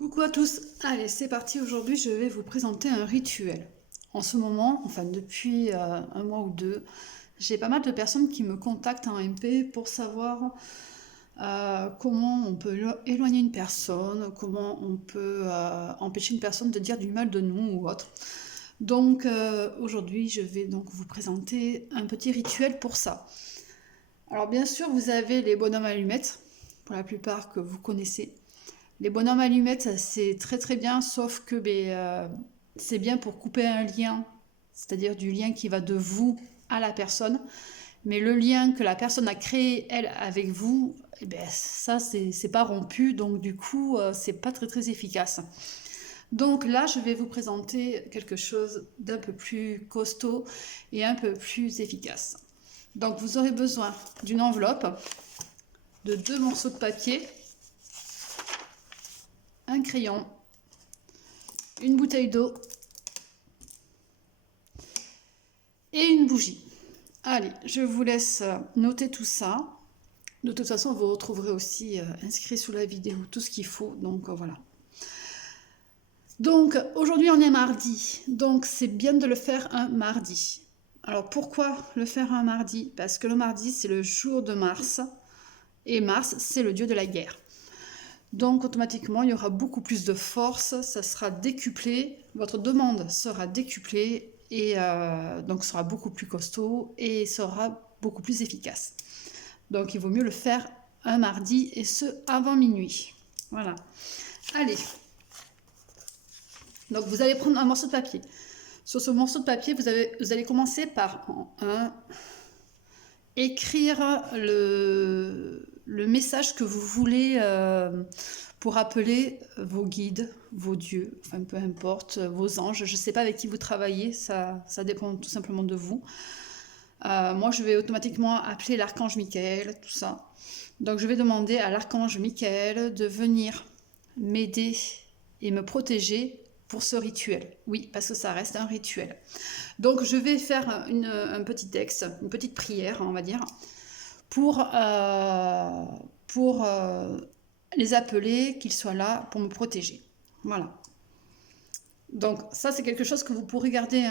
Coucou à tous, allez c'est parti, aujourd'hui je vais vous présenter un rituel. En ce moment, enfin depuis un mois ou deux, j'ai pas mal de personnes qui me contactent en MP pour savoir comment on peut éloigner une personne, comment on peut empêcher une personne de dire du mal de nous ou autre. Donc aujourd'hui je vais donc vous présenter un petit rituel pour ça. Alors bien sûr vous avez les bonhommes allumettes, pour la plupart que vous connaissez. Les bonhommes allumettes, c'est très très bien, sauf que c'est bien pour couper un lien, c'est-à-dire du lien qui va de vous à la personne. Mais le lien que la personne a créé, elle, avec vous, ça, c'est pas rompu, donc du coup, c'est pas très très efficace. Donc là, je vais vous présenter quelque chose d'un peu plus costaud et un peu plus efficace. Donc vous aurez besoin d'une enveloppe, de 2 morceaux de papier, un crayon, une bouteille d'eau et une bougie. Allez, je vous laisse noter tout ça. De toute façon, vous retrouverez aussi inscrit sous la vidéo tout ce qu'il faut. Donc voilà. Donc aujourd'hui on est mardi, donc c'est bien de le faire un mardi. Alors pourquoi le faire un mardi? Parce que le mardi c'est le jour de Mars, et Mars c'est le dieu de la guerre. Donc automatiquement il y aura beaucoup plus de force, ça sera décuplé, votre demande sera décuplée et donc sera beaucoup plus costaud et sera beaucoup plus efficace. Donc il vaut mieux le faire un mardi et ce avant minuit. Voilà. Allez. Donc vous allez prendre un morceau de papier. Sur ce morceau de papier, vous allez commencer par écrire le message que vous voulez pour appeler vos guides, vos dieux, enfin peu importe, vos anges. Je ne sais pas avec qui vous travaillez, ça dépend tout simplement de vous. Moi, je vais automatiquement appeler l'archange Michael, tout ça. Donc, je vais demander à l'archange Michael de venir m'aider et me protéger pour ce rituel. Oui, parce que ça reste un rituel. Donc, je vais faire un petit texte, une petite prière, on va dire, pour les appeler, qu'ils soient là pour me protéger. Voilà. Donc, ça, c'est quelque chose que vous pourrez garder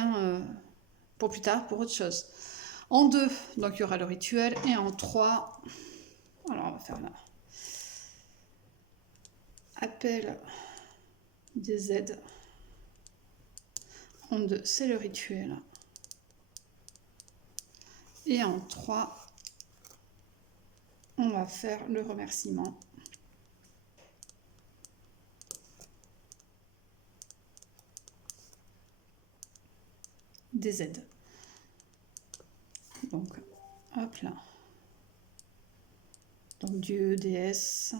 pour plus tard, pour autre chose. En 2, donc il y aura le rituel, et en 3, alors on va faire là. Appel des aides. En 2, c'est le rituel. Et en 3, on va faire le remerciement. Des aides. Donc, hop là. Donc, Dieu, déesse,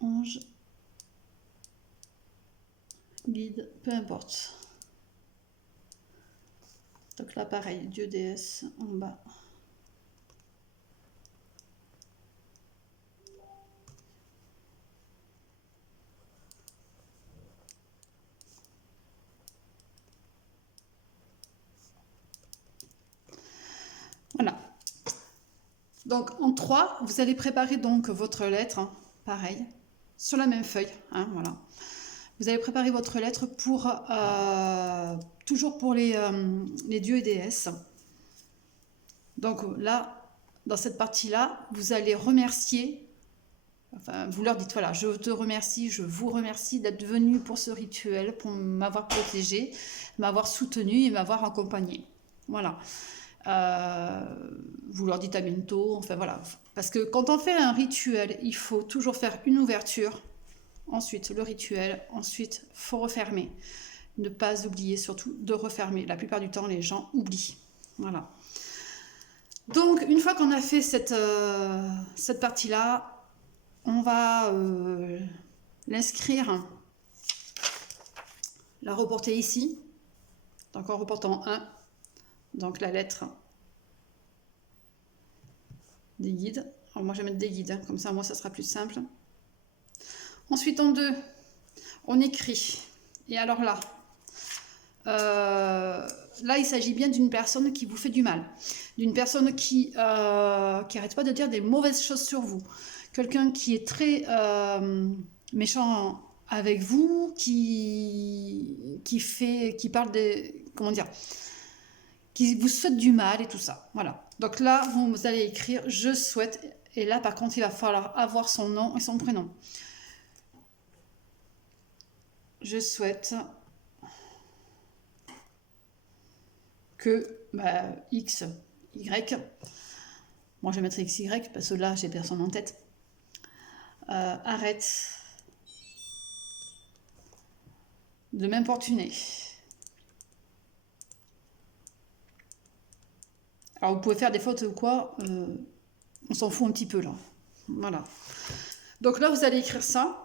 ange, guide, peu importe. Donc là, pareil, Dieu, déesse, en bas. Voilà. Donc en 3, vous allez préparer donc votre lettre, hein, pareil, sur la même feuille, hein, voilà. Vous allez préparer votre lettre pour toujours pour les dieux et déesses. Donc là, dans cette partie-là, vous allez remercier, enfin vous leur dites voilà, je te remercie, je vous remercie d'être venu pour ce rituel, pour m'avoir protégé, m'avoir soutenu et m'avoir accompagné. Voilà. Vous leur dites à bientôt, enfin voilà. Parce que quand on fait un rituel, il faut toujours faire une ouverture, ensuite le rituel, ensuite il faut refermer. Ne pas oublier surtout de refermer. La plupart du temps, les gens oublient. Voilà. Donc, une fois qu'on a fait cette partie-là, on va l'inscrire, la reporter ici. Donc, en reportant 1, donc la lettre des guides. Alors moi je vais mettre des guides, hein, comme ça moi ça sera plus simple. Ensuite en 2, on écrit. Et alors là, là, il s'agit bien d'une personne qui vous fait du mal, d'une personne qui arrête pas de dire des mauvaises choses sur vous, quelqu'un qui est très méchant avec vous, qui parle des, comment dire, qui vous souhaite du mal et tout ça. Voilà. Donc là, vous allez écrire je souhaite, et là par contre, il va falloir avoir son nom et son prénom. Je souhaite que X, Y, moi je vais mettre XY parce que là j'ai personne en tête, arrête de m'importuner. Alors vous pouvez faire des fautes ou quoi, on s'en fout un petit peu là. Voilà. Donc là vous allez écrire ça.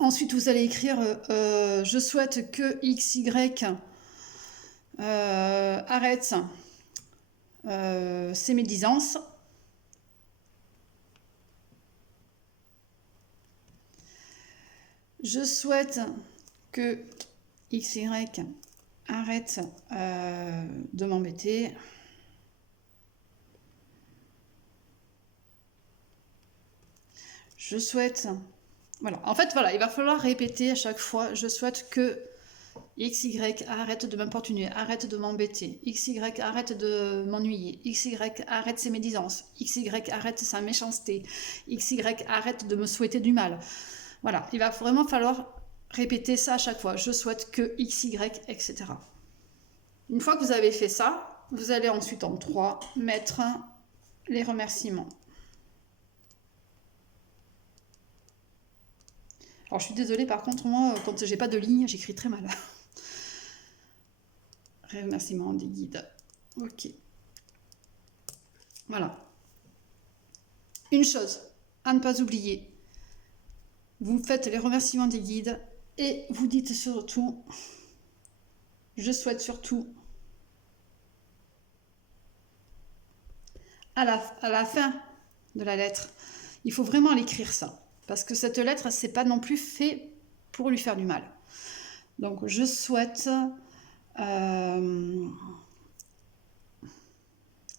Ensuite vous allez écrire je souhaite que XY arrête ses médisances. Je souhaite que XY arrête de m'embêter. Je souhaite... Voilà. En fait, voilà, il va falloir répéter à chaque fois. Je souhaite que XY arrête de m'importuner, arrête de m'embêter. XY arrête de m'ennuyer. XY arrête ses médisances. XY arrête sa méchanceté. XY arrête de me souhaiter du mal. Voilà, il va vraiment falloir répéter ça à chaque fois. Je souhaite que XY, etc. Une fois que vous avez fait ça, vous allez ensuite en 3 mettre les remerciements. Alors je suis désolée, par contre, moi, quand j'ai pas de ligne, j'écris très mal. Remerciements des guides. Ok. Voilà. Une chose à ne pas oublier. Vous faites les remerciements des guides et vous dites surtout, je souhaite surtout, à la fin de la lettre, il faut vraiment l'écrire ça. Parce que cette lettre, c'est pas non plus fait pour lui faire du mal. Donc, je souhaite...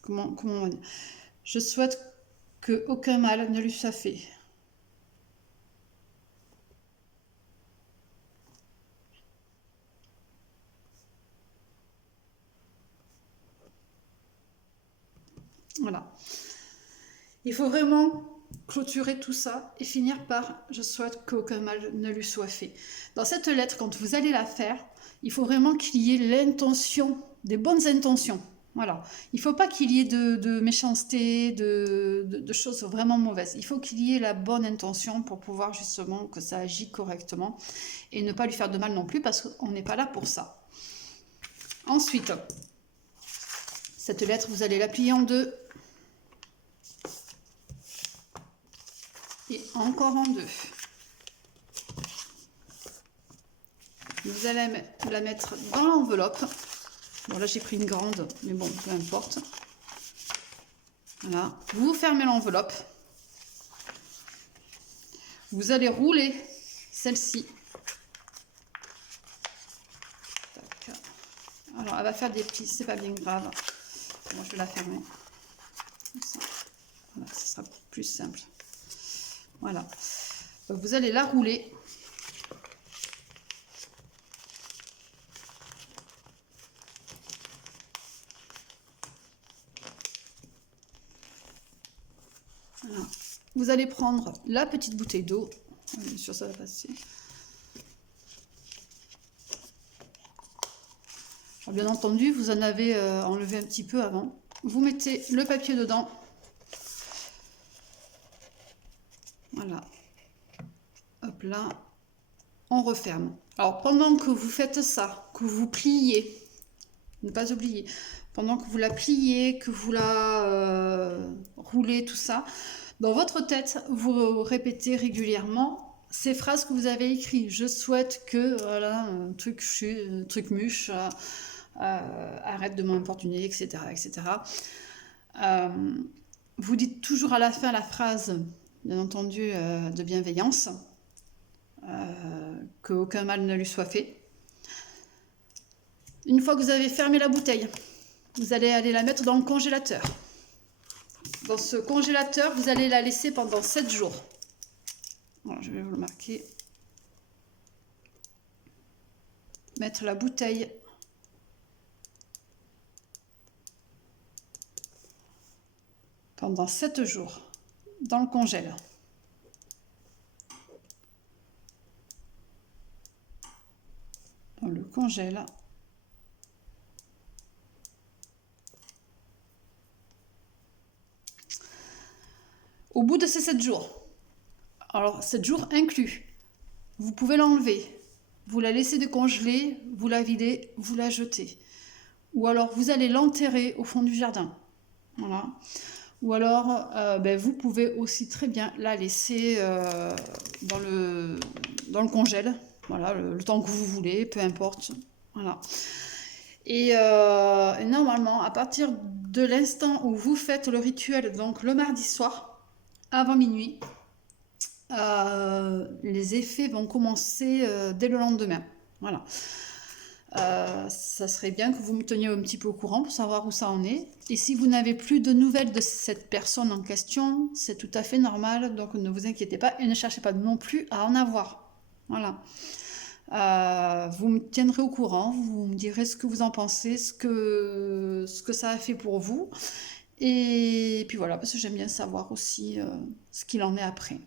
comment on va dire, je souhaite qu'aucun mal ne lui soit fait. Voilà. Il faut vraiment clôturer tout ça et finir par « je souhaite qu'aucun mal ne lui soit fait ». Dans cette lettre, quand vous allez la faire, il faut vraiment qu'il y ait l'intention, des bonnes intentions. Voilà. Il ne faut pas qu'il y ait de méchanceté, de choses vraiment mauvaises. Il faut qu'il y ait la bonne intention pour pouvoir justement que ça agisse correctement et ne pas lui faire de mal non plus parce qu'on n'est pas là pour ça. Ensuite, cette lettre, vous allez la plier en 2. Et encore en 2. Vous allez la mettre dans l'enveloppe. Bon, là j'ai pris une grande, mais bon, peu importe. Voilà. Vous fermez l'enveloppe. Vous allez rouler celle-ci. Alors, elle va faire des plis, c'est pas bien grave. Moi, je vais la fermer. Comme ça. Voilà, ce sera plus simple. Voilà. Donc, vous allez la rouler. Voilà. Vous allez prendre la petite bouteille d'eau. Bien sûr, ça va passer. Alors, bien entendu, vous en avez enlevé un petit peu avant. Vous mettez le papier dedans. Voilà. Hop là. On referme. Alors, pendant que vous faites ça, que vous pliez, ne pas oublier, pendant que vous la pliez, que vous la roulez, tout ça, dans votre tête, vous répétez régulièrement ces phrases que vous avez écrites. Je souhaite que, voilà, truc muche, arrête de m'importuner, etc. etc. Vous dites toujours à la fin la phrase, bien entendu, de bienveillance, qu'aucun mal ne lui soit fait. Une fois que vous avez fermé la bouteille, vous allez aller la mettre dans le congélateur. Dans ce congélateur, vous allez la laisser pendant 7 jours. Voilà, je vais vous le marquer. Mettre la bouteille pendant 7 jours dans le congèle. Dans le congèle. Au bout de ces 7 jours, alors 7 jours inclus, vous pouvez l'enlever, vous la laissez décongeler, vous la videz, vous la jetez. Ou alors vous allez l'enterrer au fond du jardin. Voilà. Ou alors vous pouvez aussi très bien la laisser dans le congèle. Voilà, le temps que vous voulez, peu importe. Voilà. Et normalement, à partir de l'instant où vous faites le rituel, donc le mardi soir, avant minuit, les effets vont commencer dès le lendemain. Voilà. Ça serait bien que vous me teniez un petit peu au courant pour savoir où ça en est. Et si vous n'avez plus de nouvelles de cette personne en question, c'est tout à fait normal. Donc ne vous inquiétez pas et ne cherchez pas non plus à en avoir. Voilà. Vous me tiendrez au courant, vous me direz ce que vous en pensez, ce que ça a fait pour vous. Et puis voilà, parce que j'aime bien savoir aussi ce qu'il en est après.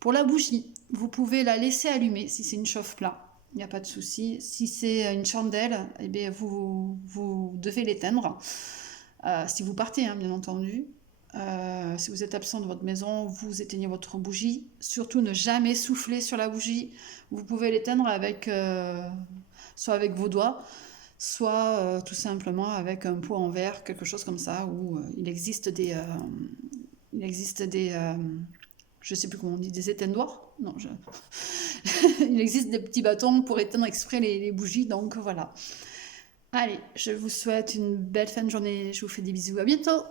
Pour la bougie, vous pouvez la laisser allumer si c'est une chauffe-plat. Il n'y a pas de souci. Si c'est une chandelle, eh bien vous devez l'éteindre. Si vous partez, hein, bien entendu. Si vous êtes absent de votre maison, vous éteignez votre bougie. Surtout ne jamais souffler sur la bougie. Vous pouvez l'éteindre avec, soit avec vos doigts, soit tout simplement avec un pot en verre, quelque chose comme ça, où il existe des... je sais plus comment on dit, des éteindroirs. Non, il existe des petits bâtons pour éteindre exprès les bougies, donc voilà. Allez, je vous souhaite une belle fin de journée, je vous fais des bisous, à bientôt!